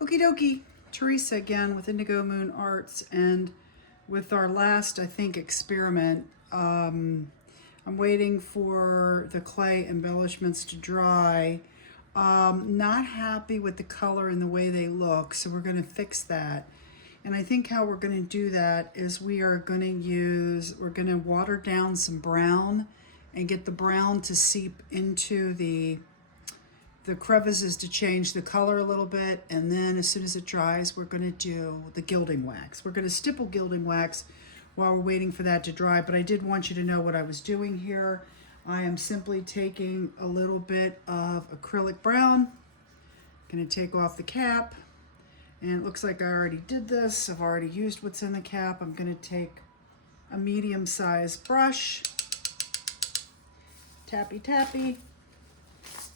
Okie dokie, Teresa again with Indigo Moon Arts, and with our last, I think, experiment. I'm waiting for the clay embellishments to dry. Not happy with the color and the way they look, so we're going to fix that. And I think how we're going to do that is we're going to water down some brown and get the brown to seep into the crevices to change the color a little bit, and then as soon as it dries, we're going to do the gilding wax. We're going to stipple gilding wax while we're waiting for that to dry, but I did want you to know what I was doing here. I am simply taking a little bit of acrylic brown, going to take off the cap, and it looks like I already did this. I've already used what's in the cap. I'm going to take a medium-sized brush, tappy tappy,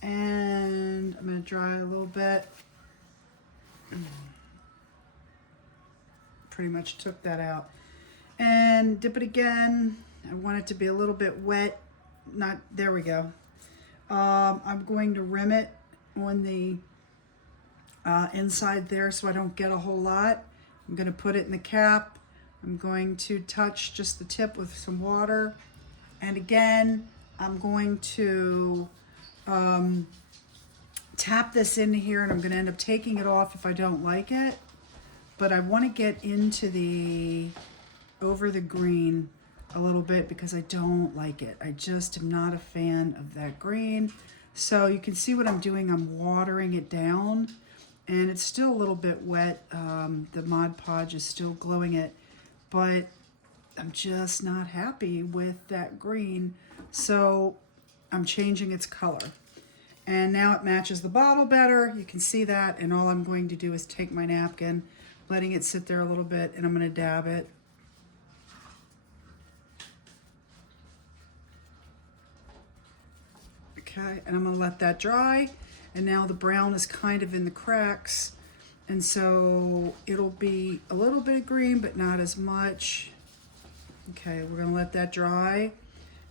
and I'm going to dry a little bit. Pretty much took that out. And dip it again. I want it to be a little bit wet. There we go. I'm going to rim it on the inside there so I don't get a whole lot. I'm going to put it in the cap. I'm going to touch just the tip with some water. And again, I'm going to tap this in here, and I'm going to end up taking it off if I don't like it. But I want to get into over the green a little bit because I don't like it. I just am not a fan of that green. So you can see what I'm doing. I'm watering it down, and it's still a little bit wet. The Mod Podge is still glowing it, but I'm just not happy with that green. So I'm changing its color. And now it matches the bottle better. You can see that. And all I'm going to do is take my napkin, letting it sit there a little bit, and I'm going to dab it. Okay, and I'm going to let that dry. And now the brown is kind of in the cracks. And so it'll be a little bit of green, but not as much. Okay, we're going to let that dry.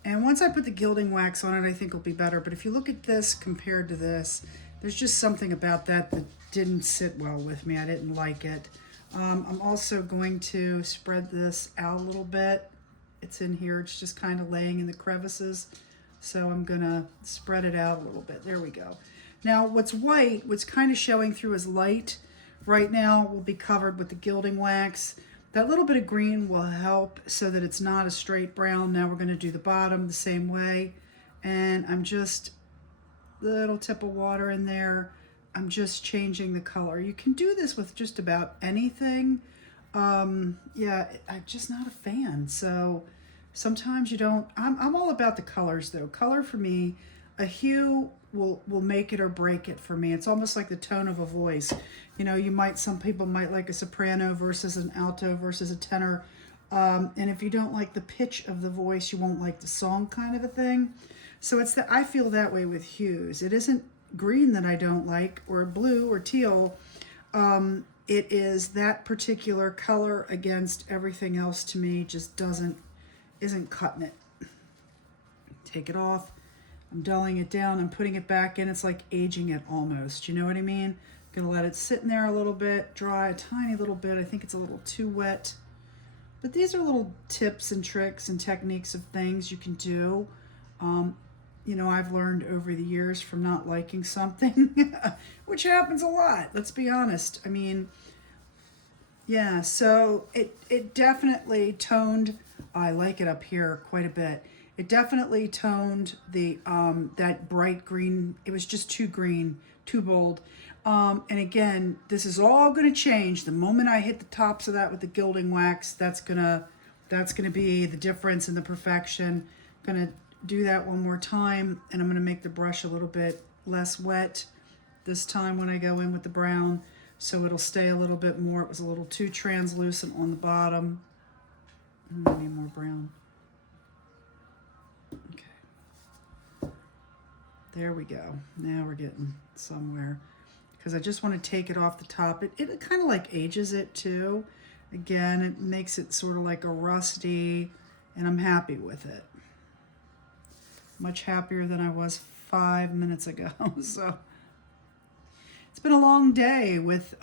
And once I put the gilding wax on it, I think it'll be better. But if you look at this compared to this, there's just something about that didn't sit well with me. I didn't like it. I'm also going to spread this out a little bit. It's in here. It's just kind of laying in the crevices. So I'm going to spread it out a little bit. There we go. Now, what's white, what's kind of showing through as light right now will be covered with the gilding wax. That little bit of green will help so that it's not a straight brown. Now we're going to do the bottom the same way. And I'm just, little tip of water in there. I'm just changing the color. You can do this with just about anything. Yeah, I'm just not a fan. So sometimes you don't, I'm all about the colors though. Color for me, a hue will make it or break it for me. It's almost like the tone of a voice. You know, some people might like a soprano versus an alto versus a tenor. And if you don't like the pitch of the voice, you won't like the song, kind of a thing. So I feel that way with hues. It isn't green that I don't like, or blue or teal. It is that particular color against everything else to me just isn't cutting it. Take it off. I'm dulling it down. I'm putting it back in. It's like aging it almost. You know what I mean? Gonna let it sit in there a little bit, dry a tiny little bit. I think it's a little too wet. But these are little tips and tricks and techniques of things you can do. You know, I've learned over the years from not liking something, which happens a lot, let's be honest. I mean, yeah, so it definitely toned, I like it up here quite a bit. It definitely toned that bright green. It was just too green, too bold. And again, this is all going to change the moment I hit the tops of that with the gilding wax. That's gonna be the difference in the perfection. Gonna do that one more time, and I'm gonna make the brush a little bit less wet this time when I go in with the brown, so it'll stay a little bit more. It was a little too translucent on the bottom. I need more brown. Okay. There we go. Now we're getting somewhere. Because I just want to take it off the top. It kind of like ages it too. Again, it makes it sort of like a rusty, and I'm happy with it. Much happier than I was 5 minutes ago. So it's been a long day with,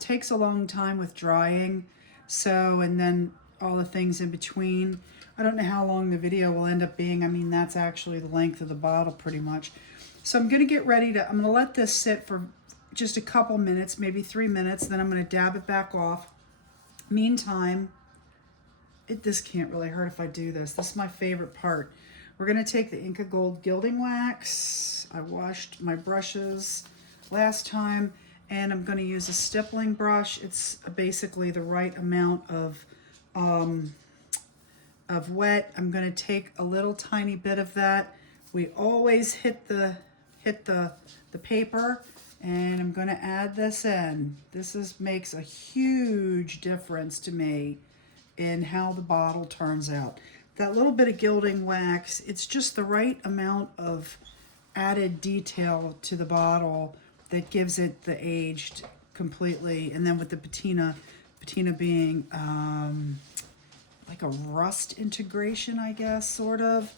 takes a long time with drying. So, and then all the things in between. I don't know how long the video will end up being. I mean, that's actually the length of the bottle pretty much. So I'm gonna get ready to, I'm gonna let this sit for just a couple minutes, maybe 3 minutes, then I'm gonna dab it back off. Meantime, this can't really hurt if I do this. This is my favorite part. We're gonna take the Inca Gold gilding wax. I washed my brushes last time, and I'm gonna use a stippling brush. It's basically the right amount of wet. I'm gonna take a little tiny bit of that. We always hit the paper, and I'm gonna add this in. This makes a huge difference to me in how the bottle turns out. That little bit of gilding wax, it's just the right amount of added detail to the bottle that gives it the aged completely. And then with the patina being like a rust integration, I guess, sort of.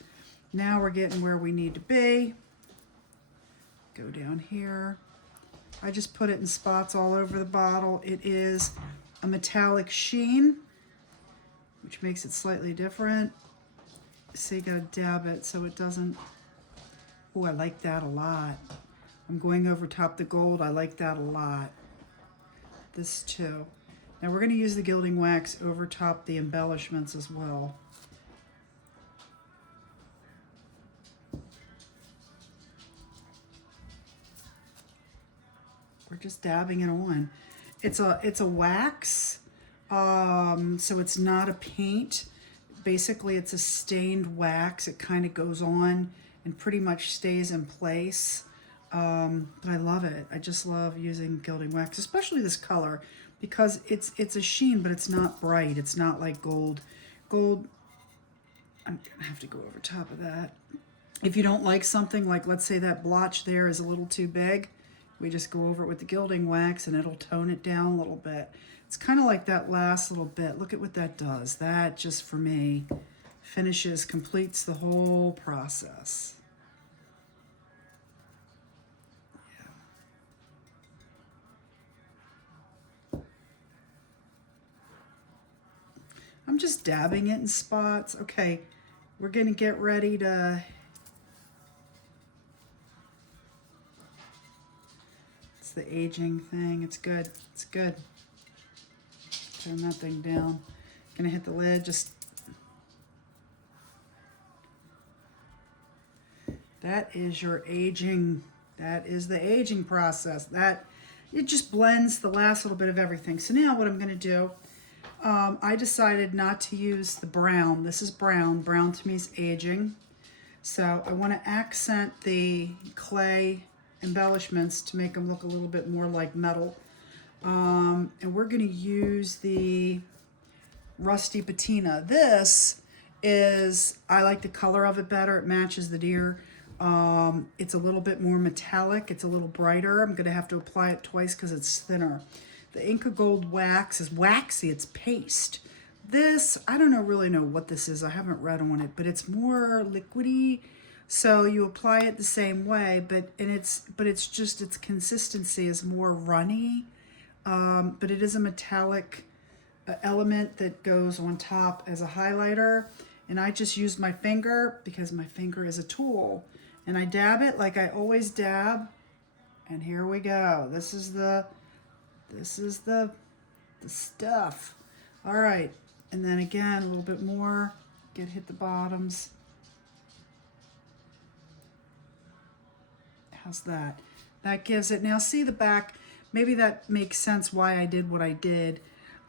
Now we're getting where we need to be. Go down here. I just put it in spots all over the bottle. It is a metallic sheen, which makes it slightly different. So you gotta dab it so it doesn't, oh, I like that a lot. I'm going over top the gold, I like that a lot. This too. Now we're gonna use the gilding wax over top the embellishments as well. We're just dabbing it on. It's a wax, so it's not a paint. Basically, it's a stained wax. It kind of goes on and pretty much stays in place. But I love it. I just love using gilding wax, especially this color, because it's a sheen, but it's not bright. It's not like gold. Gold, I'm gonna have to go over top of that. If you don't like something, like let's say that blotch there is a little too big, we just go over it with the gilding wax and it'll tone it down a little bit. It's kind of like that last little bit. Look at what that does. That just, for me, finishes, completes the whole process. Yeah. I'm just dabbing it in spots. Okay, we're gonna get ready to, it's the aging thing. It's good, it's good. Turn that thing down. Gonna hit the lid, just. That is your aging, that is the aging process. That, it just blends the last little bit of everything. So now what I'm gonna do, I decided not to use the brown. This is brown. Brown to me is aging. So I wanna accent the clay embellishments to make them look a little bit more like metal. And we're gonna use the rusty patina. This is, I like the color of it better. It matches the deer. It's a little bit more metallic. It's a little brighter. I'm gonna have to apply it twice because it's thinner. The Inca Gold wax is waxy, it's paste. This, I don't really know what this is. I haven't read on it, but it's more liquidy. So you apply it the same way, but it's just, its consistency is more runny. But it is a metallic element that goes on top as a highlighter. And I just used my finger because my finger is a tool. And I dab it like I always dab. And here we go. This is the stuff. All right. And then again, a little bit more. Hit the bottoms. How's that? That gives it, now see the back, maybe that makes sense why I did what I did.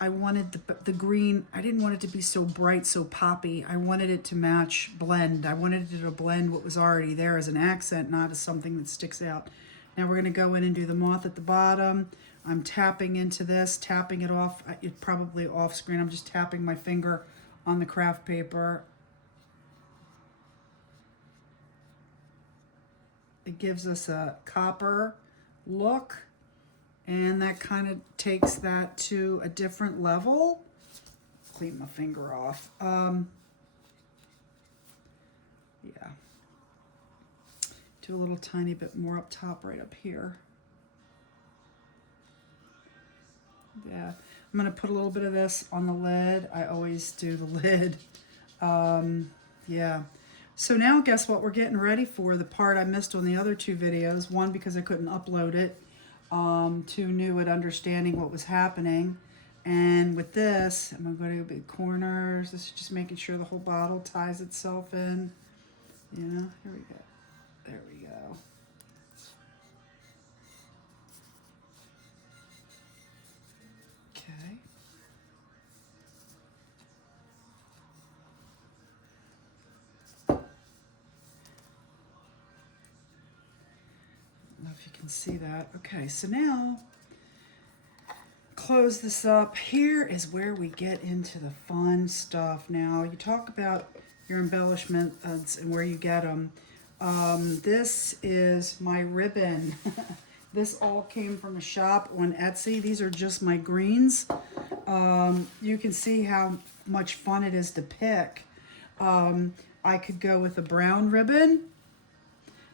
I wanted the green, I didn't want it to be so bright, so poppy. I wanted it to match, blend. I wanted it to blend what was already there as an accent, not as something that sticks out. Now we're gonna go in and do the moth at the bottom. I'm tapping into this, tapping it off. It's probably off screen. I'm just tapping my finger on the craft paper. It gives us a copper look, and that kind of takes that to a different level. Clean my finger off. Yeah. Do a little tiny bit more up top, right up here. Yeah, I'm gonna put a little bit of this on the lid. I always do the lid. Yeah. So now guess what we're getting ready for? The part I missed on the other two videos. One, because I couldn't upload it. Two, new at understanding what was happening. And with this, I'm going to go to big corners. This is just making sure the whole bottle ties itself in. You know, here we go. There we go. Okay. I don't know if you can see that. Okay, so now close this up. Here is where we get into the fun stuff. Now, you talk about your embellishments and where you get them. This is my ribbon. This all came from a shop on Etsy. These are just my greens. You can see how much fun it is to pick. I could go with a brown ribbon.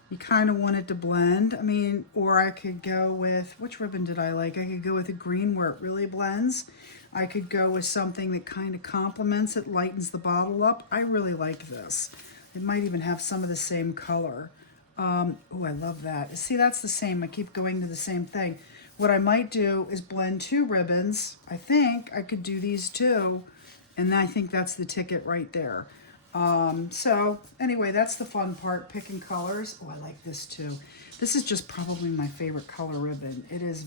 You kind of want it to blend. I mean, or I could go with, which ribbon did I like? I could go with a green where it really blends. I could go with something that kind of complements it, lightens the bottle up. I really like this. It might even have some of the same color. Oh, I love that. See, that's the same. I keep going to the same thing. What I might do is blend two ribbons. I think I could do these two, and I think that's the ticket right there. So anyway, that's the fun part, picking colors. Oh, I like this too. This is just probably my favorite color ribbon. It is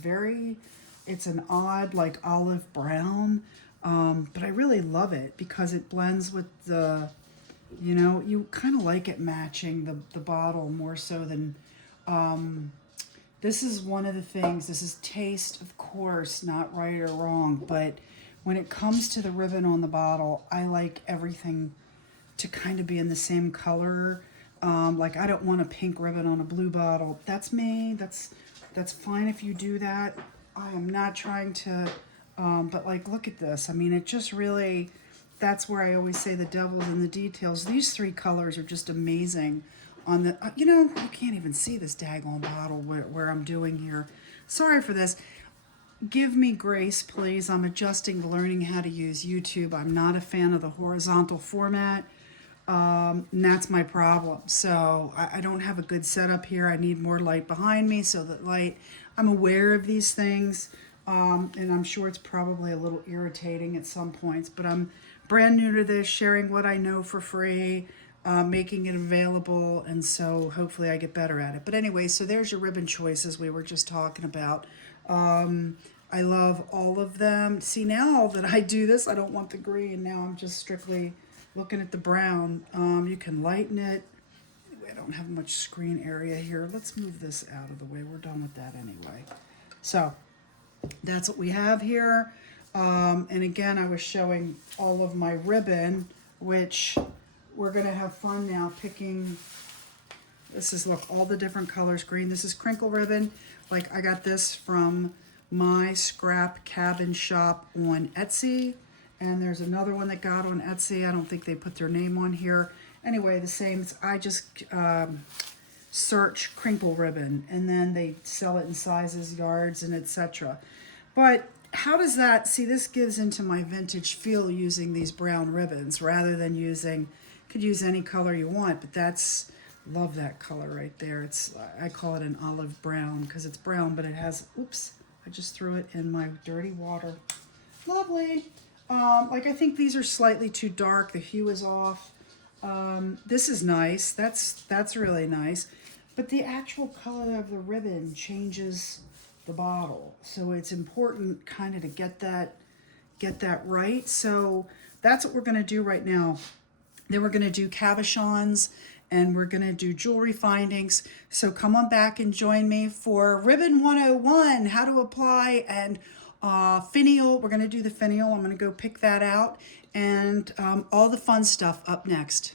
it's an odd like olive brown, but I really love it because it blends with the, you know, you kind of like it matching the bottle more so than, this is one of the things, this is taste, of course, not right or wrong, but when it comes to the ribbon on the bottle, I like everything to kind of be in the same color. Like I don't want a pink ribbon on a blue bottle. That's me. That's fine if you do that. I am not trying to, but like, look at this. I mean, it just really, that's where I always say the devil's in the details. These three colors are just amazing on the, you know, you can't even see this daggone bottle where I'm doing here. Sorry for this. Give me grace, please. I'm adjusting to learning how to use YouTube. I'm not a fan of the horizontal format. And that's my problem. So I don't have a good setup here. I need more light behind me so that light, I'm aware of these things. And I'm sure it's probably a little irritating at some points, but I'm brand new to this, sharing what I know for free, making it available. And so hopefully I get better at it. But anyway, so there's your ribbon choices we were just talking about. I love all of them. See, now that I do this, I don't want the green. Now I'm just strictly looking at the brown. You can lighten it. I don't have much screen area here. Let's move this out of the way. We're done with that anyway. So that's what we have here. And again, I was showing all of my ribbon, which we're going to have fun now picking. This is, look, all the different colors. Green. This is crinkle ribbon. Like, I got this from my scrap cabin shop on Etsy. And there's another one that got on Etsy. I don't think they put their name on here. Anyway, the same. I just search crinkle ribbon, and then they sell it in sizes, yards, and etc. But how does that, see, this gives into my vintage feel using these brown ribbons rather than using, could use any color you want, but that's, love that color right there. It's, I call it an olive brown because it's brown, but it has, oops, I just threw it in my dirty water. Lovely. Like, I think these are slightly too dark. The hue is off. This is nice. That's really nice. But the actual color of the ribbon changes the bottle. So it's important kind of to get that right. So that's what we're going to do right now. Then we're going to do cabochons and we're going to do jewelry findings. So come on back and join me for Ribbon 101, how to apply and finial. We're going to do the finial. I'm going to go pick that out and all the fun stuff up next.